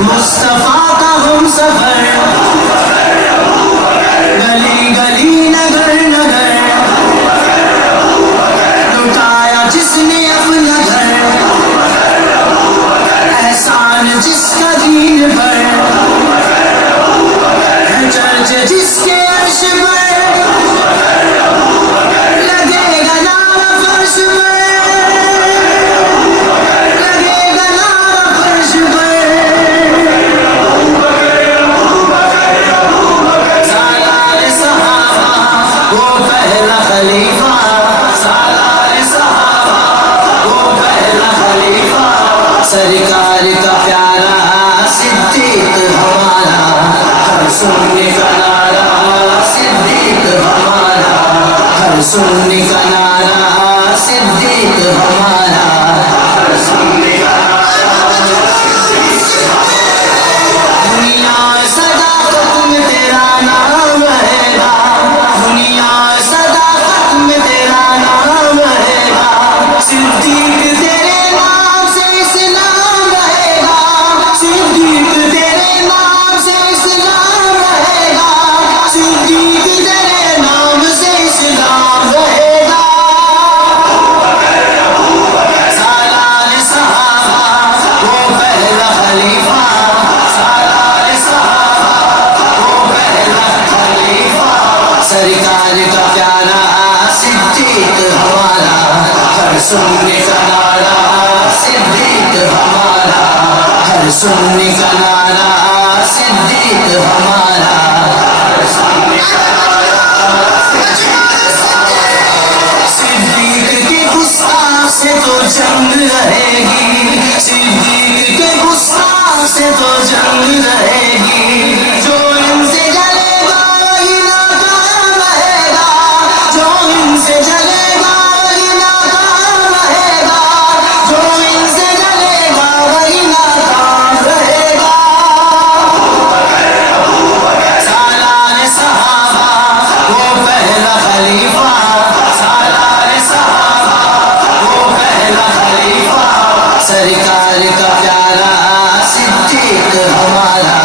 मुस्तफा का हम सफर, गली गली नगर नगर, लुटाया जिसने अपना घर, एहसान जिसका दीन पर, चर्च जिसके अर्श पर, लगेगा नारा फर्श पर, लगेगा नारा फर्श पर। सालार सहाबा वो पहला खलीफा, सालार सहाबा वो पहला खलीफा, सरकार का प्यारा सिद्दीक हमारा, हर सुन्नी का नारा सिद्दीक हमारा, हर सुन्नी का नारा सिद्दीक हमारा, हर सुन्नी का नारा। दुनिया सदाकत में तेरा नाम रहेगा, दुनिया सदाकत में तेरा नाम रहेगा, सिद्दीक तेरे नाम से इस्लाम रहेगा, सिद्दीक तेरे नाम से इस्लाम रहेगा, सिद्दीक तेरे नाम से इस्लाम रहेगा। सालार सहाबा वो पहला खलीफा, सालार सहाबा वो पहला खलीफा, सरकार का प्यारा सिद्दीक हमारा, हर सुन्नी का नारा सिद्दीक हमारा, हर सुन्नी का नारा सिद्दीक हमारा, हर सुन्नी का नारा। सिद्दीक के गुस्ताख से तो जंग रहेगी, सिद्दीक के गुस्ताख से तो जंग रहेगी, जो इनसे जलेगा वही नाकाम रहेगा, जो इनसे जलेगा वही नाकाम रहेगा, जो इनसे जलेगा वही नाकाम रहेगा। सालार सहाबा वो पहला खलीफा, सालार सहाबा वो पहला खलीफा, सरकार का प्यारा सिद्दीक हमारा,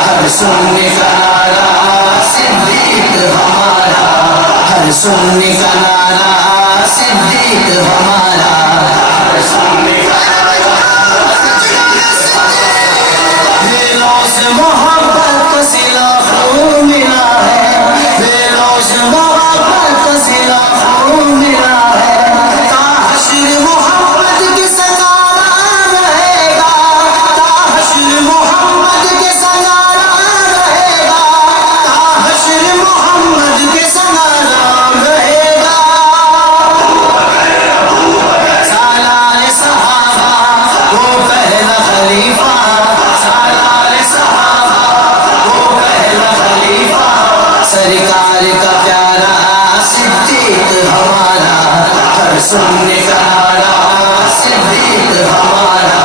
हर सुन्नी का नारा सिद्दीक हमारा, हर सुन्नी का नारा सिद्दीक हमारा, हर सुन्नी का नारा। दिलों से मोहब्बत का सिला खून मिला है, दिलों से मोहब्बत का सिला खून मिला है, ताहश्र मोहब्बत के सगारा रहेगा, ताहश्र मोहब्बत के सगारा रहेगा, ताहश्र मोहम्मद के सगारा रहेगा। सालार सहाबा वो पहला खलीफा, सालार सहाबा वो पहला खलीफा, सरकार का प्यारा सिद्दीक हमारा, हर सुन्नी का नारा सिद्दीक हमारा,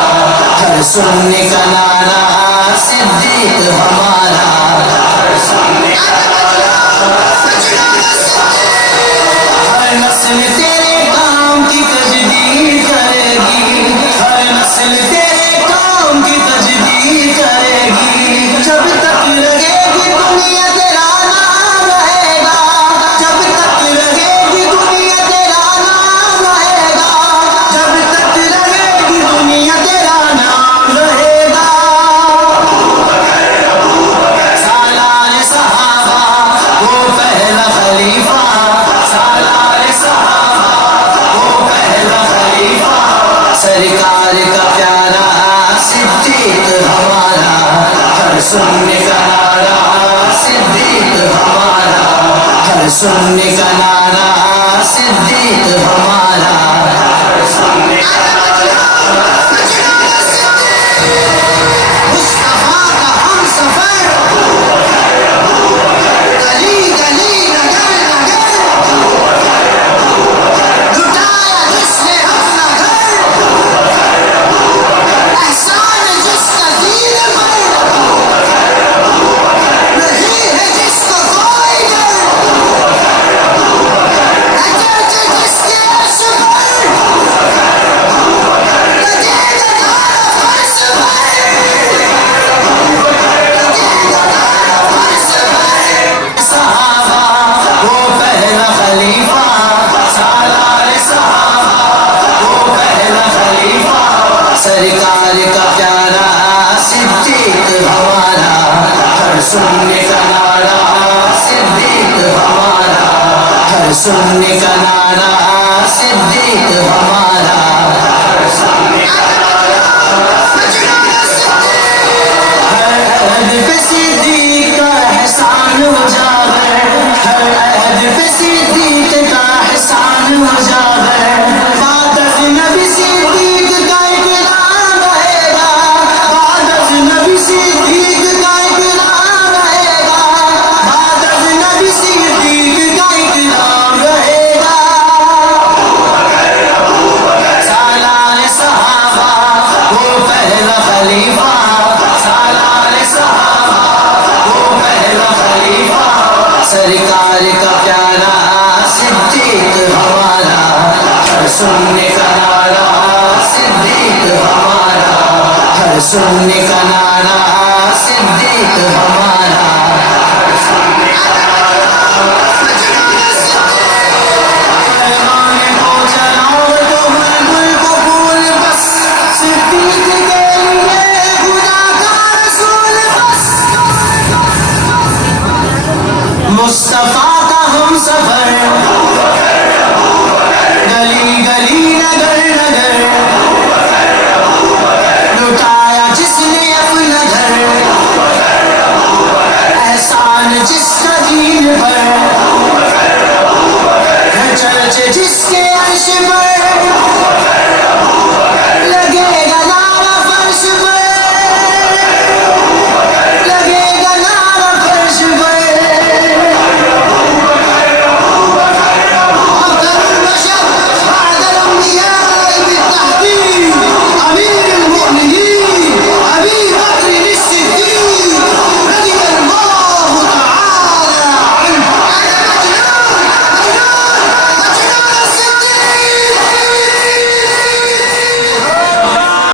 हर सुन्नी का नारा सिद्दीक हमारा, हर सुन्नी का नारा। हर नस्ल तेरे काम की तजदीद करेगी, हर नस्ल तेरे काम की तजदीद करेगी, जब तक रहेगी दुनिया तेरा नाम रहेगा, जब तक रहेगी दुनिया तेरा नाम रहेगा, जब तक रहेगी दुनिया तेरा नाम रहेगा। सालार सहाबा वो पहला खलीफा, सालार सहाबा वो पहला खलीफा, सरकार का प्यारा सिद्दीक हमारा, हर सुन्नी का नारा सिद्दीक हमारा, हर सुन्नी का नारा सिद्दीक हमारा, हर सुन्नी का नारा। मुस्तफा का हम सफर, गली गली नगर नगर, लुटाया जिसने अपना घर, एहसान जिसका दीन पर, नहीं है जिसका कोई डर, का प्यारा सिद्दीक हमारा, हर सुनने का नारा सिद्दीक हमारा, हर सुनने का नारा सिद्दीक हमारा, हर सुनने का नारा हर अहद पे सिद्दीक का एहसान उजागर, हर अहद पे सिद्दीक का एहसान उजागर, बाद अज़ नबी सिद्दीक का इकरार रहेगा, बाद अज़ नबी सिद्दीक का इकरार रहेगा, बाद अज़ नबी सिद्दीक का इकरार रहेगा। सालार सहाबा वो पहला खलीफा, सालार सहाबा वो पहला खलीफा, सरकार का प्यारा सिद्दीक हमारा, हर सुनने का नारा सिद्दीक हमारा, हर सुनने का नारा सिद्दीक हमारा।